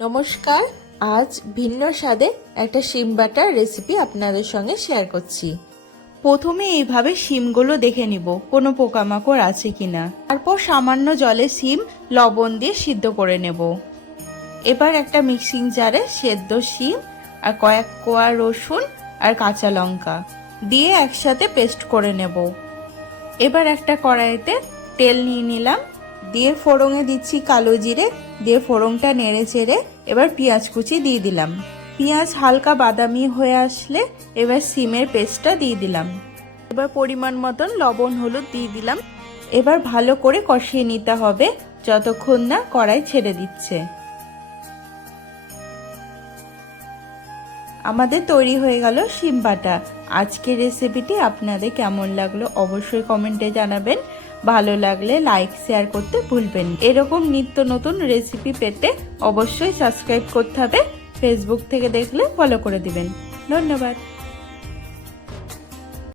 নমস্কার, আজ ভিন্ন স্বাদে একটা শিম বাটার রেসিপি আপনাদের সঙ্গে শেয়ার করছি। প্রথমে এইভাবে শিমগুলো দেখে নিব, কোনো পোকামাকড় আছে কিনা। তারপর সামান্য জলে শিম, লবণ দিয়ে সিদ্ধ করে নেব। এবার একটা মিক্সিং জারে সেদ্ধ শিম আর কয়েক কোয়া রসুন আর কাঁচা লঙ্কা দিয়ে একসাথে পেস্ট করে নেব। এবার একটা কড়াইতে তেল নিয়ে নিলাম। দিয়ে ফোড়ঙে দিচ্ছি কালো জিরে, দিয়ে ফোড়নটা নেড়ে চেড়ে এবার পেঁয়াজ কুচি দিয়ে দিলাম। পেঁয়াজ হালকা বাদামি হয়ে আসলে এবার সিমের পেস্টটা দিয়ে দিলাম। এবার পরিমাণ মতন লবণ, হলুদ দিয়ে দিলাম। এবার ভালো করে কষিয়ে নিতে হবে যতক্ষণ না কড়াই ছেড়ে দিচ্ছে। আমাদের তৈরি হয়ে গেল শিম বাটা। আজকের রেসিপিটি আপনাদের কেমন লাগল অবশ্যই কমেন্টে জানাবেন। ভালো লাগলে লাইক শেয়ার করতে ভুলবেন এরকম নিত্য নতুন রেসিপি পেতে অবশ্যই সাবস্ক্রাইব করতে হবে। ফেসবুক থেকে দেখলে ফলো করে দিবেন। ধন্যবাদ।